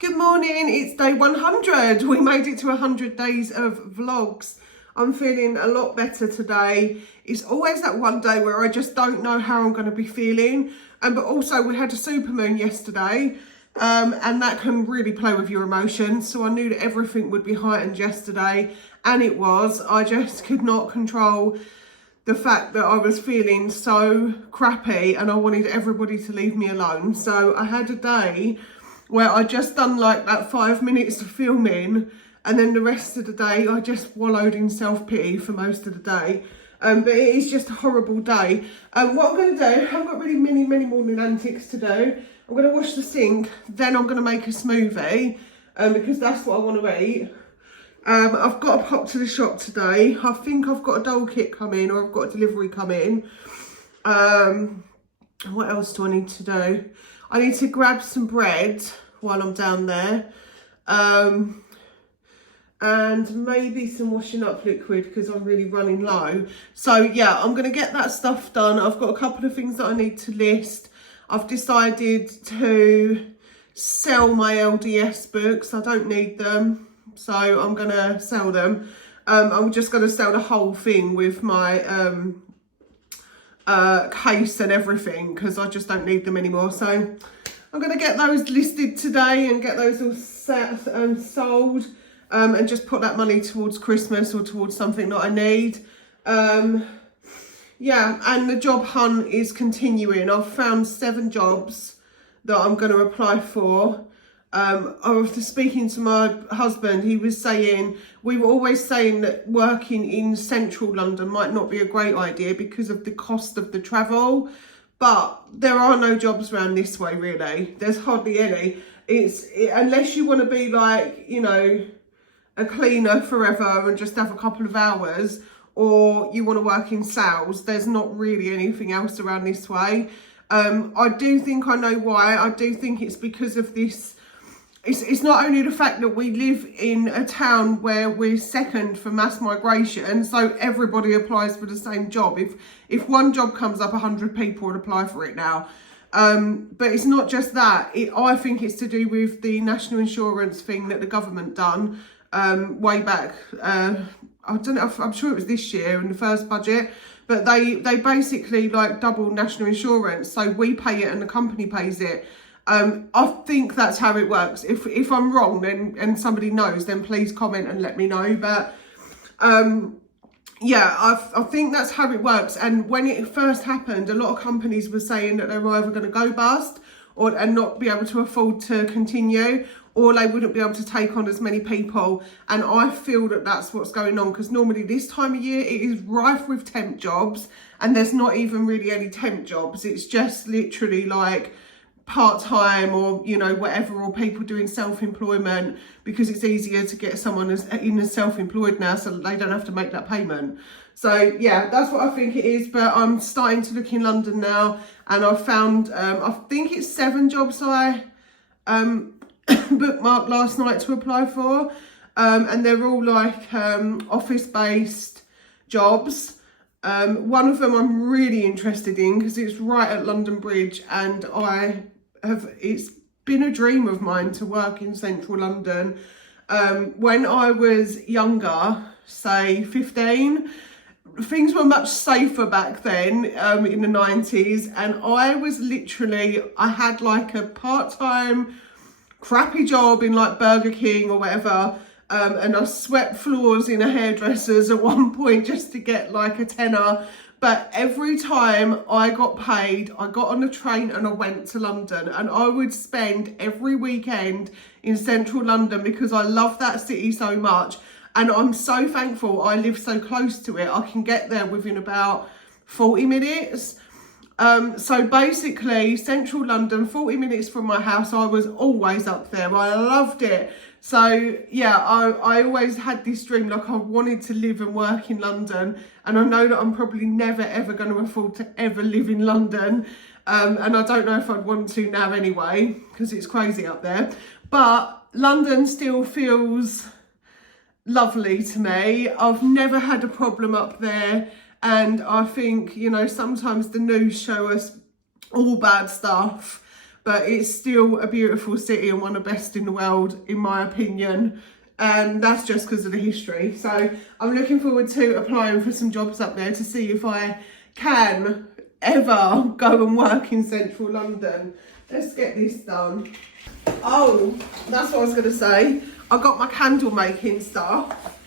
Good morning, it's day 100. We made it to 100 days of vlogs. I'm feeling a lot better today. It's always that one day where I just don't know how I'm going to be feeling. But also we had a supermoon yesterday and that can really play with your emotions. So I knew that everything would be heightened yesterday, and it was. I just could not control the fact that I was feeling so crappy and I wanted everybody to leave me alone. So I had a day where I just done like that 5 minutes of filming, and then the rest of the day I just wallowed in self-pity for most of the day. But it is just a horrible day. What I'm going to do, I've got really many morning antics to do. I'm going to wash the sink, then I'm going to make a smoothie because that's what I want to eat. I've got to pop to the shop today. I think I've got a doll kit coming, or I've got a delivery coming. What else do I need to do? I need to grab some bread while I'm down there. And maybe some washing up liquid because I'm really running low. So yeah, I'm going to get that stuff done. I've got a couple of things that I need to list. I've decided to sell my LDS books. I don't need them, so I'm going to sell them. I'm just going to sell the whole thing with my case and everything because I just don't need them anymore. So I'm going to get those listed today and get those all set and sold, and just put that money towards Christmas or towards something that I need. Yeah, and the job hunt is continuing. I've found 7 jobs that I'm going to apply for. After speaking to my husband, he was saying, we were always saying that working in central London might not be a great idea because of the cost of the travel, but there are no jobs around this way really. There's hardly any. Unless you want to be like, you know, a cleaner forever and just have a couple of hours, or you want to work in sales, there's not really anything else around this way. I do think I know why. I do think it's because of this. It's not only the fact that we live in a town where we're second for mass migration, so everybody applies for the same job. If one job comes up, 100 people would apply for it now. But it's not just that. I think it's to do with the national insurance thing that the government done way back. I don't know, I'm sure it was this year in the first budget, but they basically like double national insurance, so we pay it and the company pays it. I think that's how it works. If I'm wrong, then and somebody knows, then please comment and let me know. But yeah, I think that's how it works. And when it first happened, a lot of companies were saying that they were either going to go bust and not be able to afford to continue, or they wouldn't be able to take on as many people. And I feel that that's what's going on, because normally this time of year it is rife with temp jobs, and there's not even really any temp jobs. It's just literally like part-time, or you know, whatever, or people doing self-employment, because it's easier to get someone as self-employed now so that they don't have to make that payment. So yeah, that's what I think it is. But I'm starting to look in London now, and I've found I think it's 7 jobs I bookmarked last night to apply for, and they're all like office-based jobs. One of them I'm really interested in because it's right at London Bridge, and it's been a dream of mine to work in central London. When I was younger, say 15, things were much safer back then, in the 90s, and I had like a part-time crappy job in like Burger King or whatever, and I swept floors in a hairdresser's at one point just to get like a tenner. But every time I got paid, I got on a train and I went to London, and I would spend every weekend in central London because I love that city so much. And I'm so thankful I live so close to it. I can get there within about 40 minutes. So basically, central London, 40 minutes from my house, I was always up there. I loved it. So yeah, I always had this dream, like I wanted to live and work in London. And I know that I'm probably never ever going to afford to ever live in London. And I don't know if I'd want to now anyway, because it's crazy up there. But London still feels lovely to me. I've never had a problem up there. And I think, you know, sometimes the news show us all bad stuff, but it's still a beautiful city and one of the best in the world, in my opinion. And that's just because of the history. So I'm looking forward to applying for some jobs up there to see if I can ever go and work in central London. Let's get this done. Oh, that's what I was going to say. I got my candle making stuff.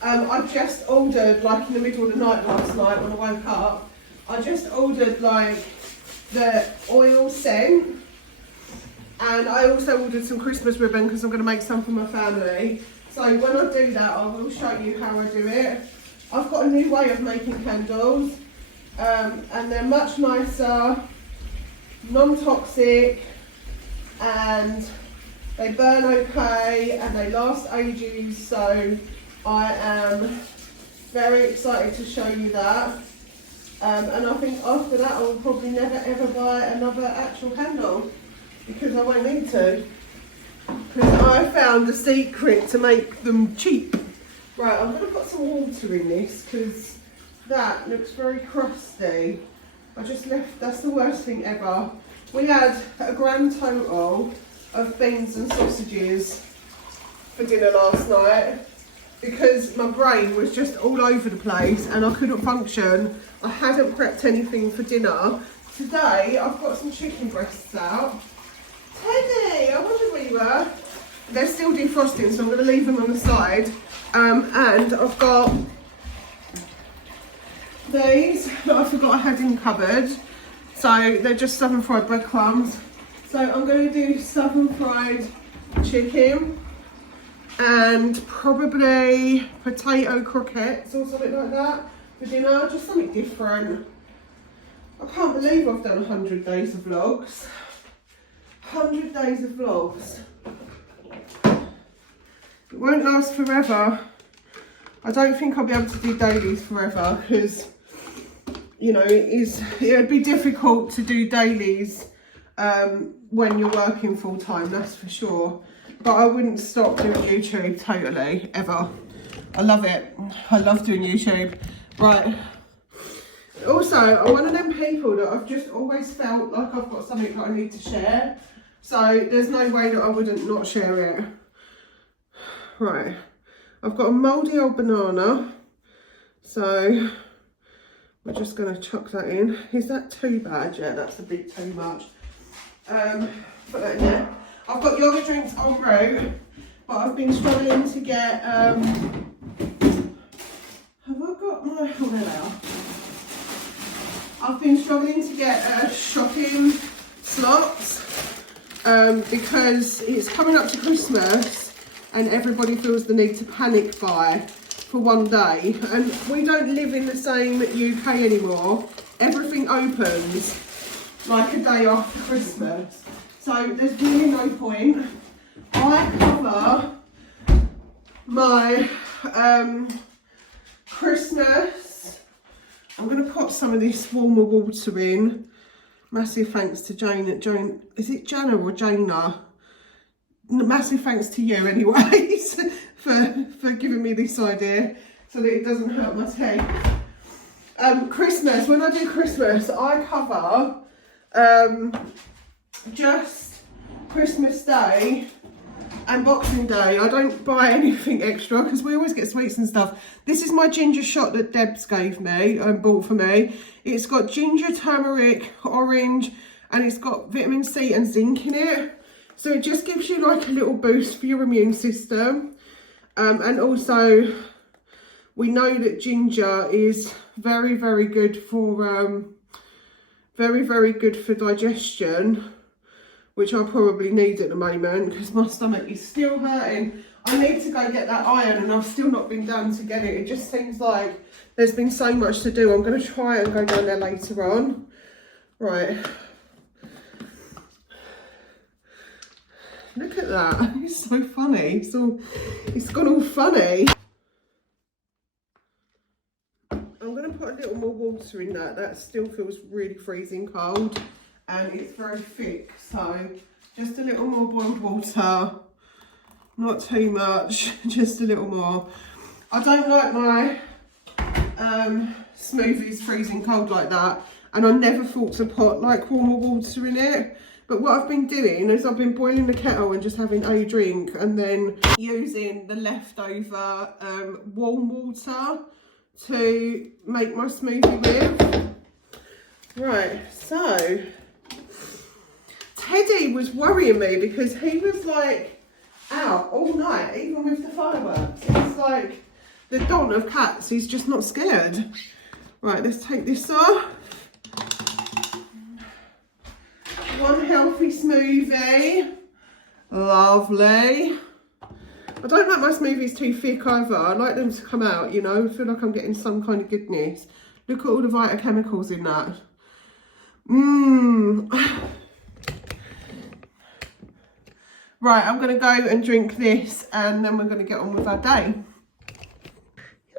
I just ordered, like in the middle of the night last night when I woke up, I just ordered like the oil scent, and I also ordered some Christmas ribbon because I'm going to make some for my family. So when I do that, I will show you how I do it. I've got a new way of making candles, and they're much nicer, non-toxic, and they burn okay and they last ages. So I am very excited to show you that. And I think after that I will probably never ever buy another actual candle because I won't need to. Because I found a secret to make them cheap. Right, I'm going to put some water in this because that looks very crusty. I just left, that's the worst thing ever. We had a grand total of beans and sausages for dinner last night because my brain was just all over the place and I couldn't function. I hadn't prepped anything for dinner. Today I've got some chicken breasts out. Teddy, I wondered where you were. They're still defrosting, so I'm going to leave them on the side. And I've got these that I forgot I had in the cupboard. So they're just southern fried breadcrumbs. So I'm going to do southern fried chicken and probably potato croquettes or something like that for dinner, just something different. I can't believe I've done 100 days of vlogs. 100 days of vlogs. It won't last forever. I don't think I'll be able to do dailies forever because, you know, it would be difficult to do dailies when you're working full time, that's for sure. But I wouldn't stop doing YouTube totally, ever. I love it. I love doing YouTube. Right. Also, I'm one of them people that I've just always felt like I've got something that I need to share. So there's no way that I wouldn't not share it. Right. I've got a mouldy old banana. So we're just going to chuck that in. Is that too bad? Yeah, that's a bit too much. Put that in there. I've got yogurt drinks en route, but I've been struggling to get, have I got my, oh there they are. I've been struggling to get shopping slots because it's coming up to Christmas and everybody feels the need to panic buy for one day. And we don't live in the same UK anymore. Everything opens like a day after Christmas. So there's really no point. I cover my Christmas. I'm going to put some of this warmer water in. Massive thanks to Jane. Is it Jana or Jana? Massive thanks to you anyways for giving me this idea so that it doesn't hurt my teeth. Christmas, when I do Christmas, I cover just Christmas Day and Boxing Day. I don't buy anything extra because we always get sweets and stuff. This is my ginger shot that Debs gave me and bought for me. It's got ginger, turmeric, orange, and it's got vitamin C and zinc in it. So it just gives you like a little boost for your immune system. And also we know that ginger is very, very good for very good for digestion, which I probably need at the moment because my stomach is still hurting. I need to go get that iron and I've still not been down to get it. It just seems like there's been so much to do. I'm going to try and go down there later on. Right. Look at that. It's so funny. It's gone all funny. I'm going to put a little more water in that. That still feels really freezing cold and it's very thick. So just a little more boiled water. Not too much, just a little more. I don't like my smoothies freezing cold like that. And I never thought to put like warmer water in it But what I've been doing is I've been boiling the kettle and just having a drink, and then using the leftover warm water to make my smoothie with. Right, so Teddy was worrying me because he was like out all night, even with the fireworks. It's like the don of cats, he's just not scared. Right, let's take this off. One healthy smoothie. Lovely. I don't like my smoothies too thick either. I like them to come out, you know. I feel like I'm getting some kind of goodness. Look at all the phytochemicals in that. Right, I'm going to go and drink this and then we're going to get on with our day.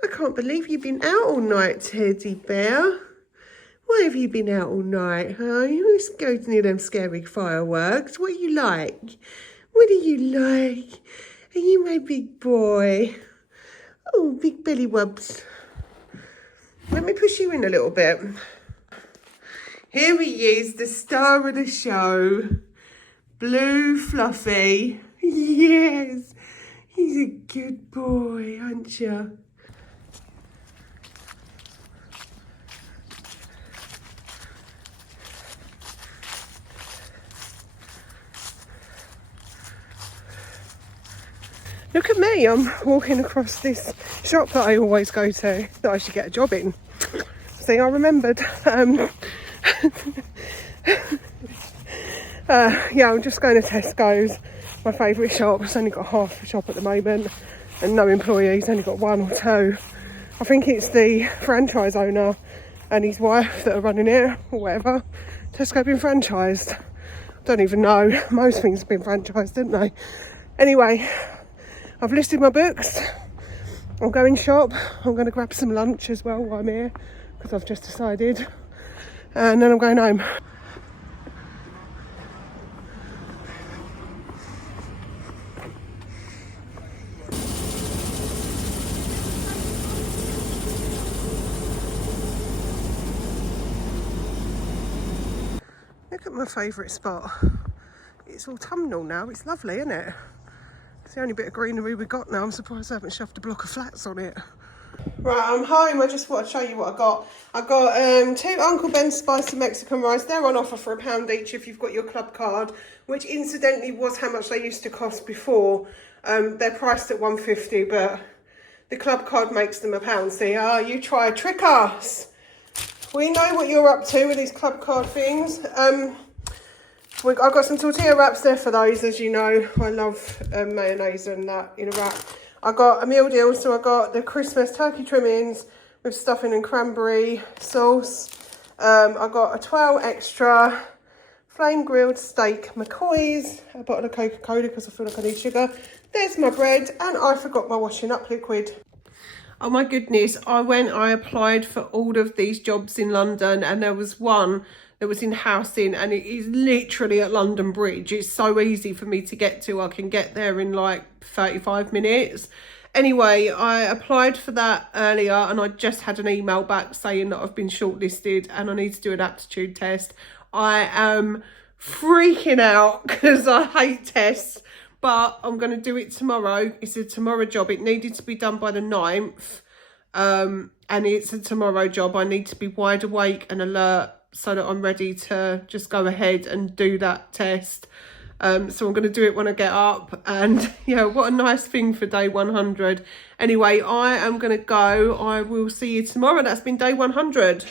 I can't believe you've been out all night, Teddy Bear. Why have you been out all night, huh? You always go near them scary fireworks. What do you like? What do you like? Are you my big boy? Oh, big belly wubs. Let me push you in a little bit. Here he is, the star of the show. Blue Fluffy. Yes, he's a good boy, aren't you? Look at me, I'm walking across this shop that I always go to, that I should get a job in. See, I remembered. Yeah, I'm just going to Tesco's, my favourite shop. It's only got half a shop at the moment and no employees, only got one or two. I think it's the franchise owner and his wife that are running it, or whatever. Tesco been franchised. Don't even know. Most things have been franchised, didn't they? Anyway, I've listed my books. I'm going shop. I'm going to grab some lunch as well while I'm here, because I've just decided. And then I'm going home. Look at my favourite spot. It's autumnal now. It's lovely, isn't it? It's the only bit of greenery we got now. I'm surprised I haven't shoved a block of flats on it. Right, I'm home. I just thought I'd show you what I got. I got 2 Uncle Ben's spicy Mexican rice. They're on offer for £1 each if you've got your club card, which incidentally was how much they used to cost before. They're priced at £1.50, but the club card makes them £1. See, you try trick us. We know what you're up to with these club card things. I've got some tortilla wraps there for those, as you know. I love mayonnaise and that in a wrap. I got a meal deal, so I got the Christmas turkey trimmings with stuffing and cranberry sauce. I got a 12 extra flame grilled steak McCoy's, a bottle of Coca-Cola because I feel like I need sugar. There's my bread, and I forgot my washing up liquid. Oh my goodness, I applied for all of these jobs in London, and there was one that was in housing, and it is literally at London Bridge. It's so easy for me to get to. I can get there in like 35 minutes. Anyway, I applied for that earlier and I just had an email back saying that I've been shortlisted and I need to do an aptitude test. I am freaking out because I hate tests, but I'm going to do it tomorrow. It's a tomorrow job. It needed to be done by the 9th. And it's a tomorrow job. I need to be wide awake and alert so that I'm ready to just go ahead and do that test. So I'm going to do it when I get up, and yeah, what a nice thing for day 100. Anyway, I am going to go. I will see you tomorrow. That's been day 100.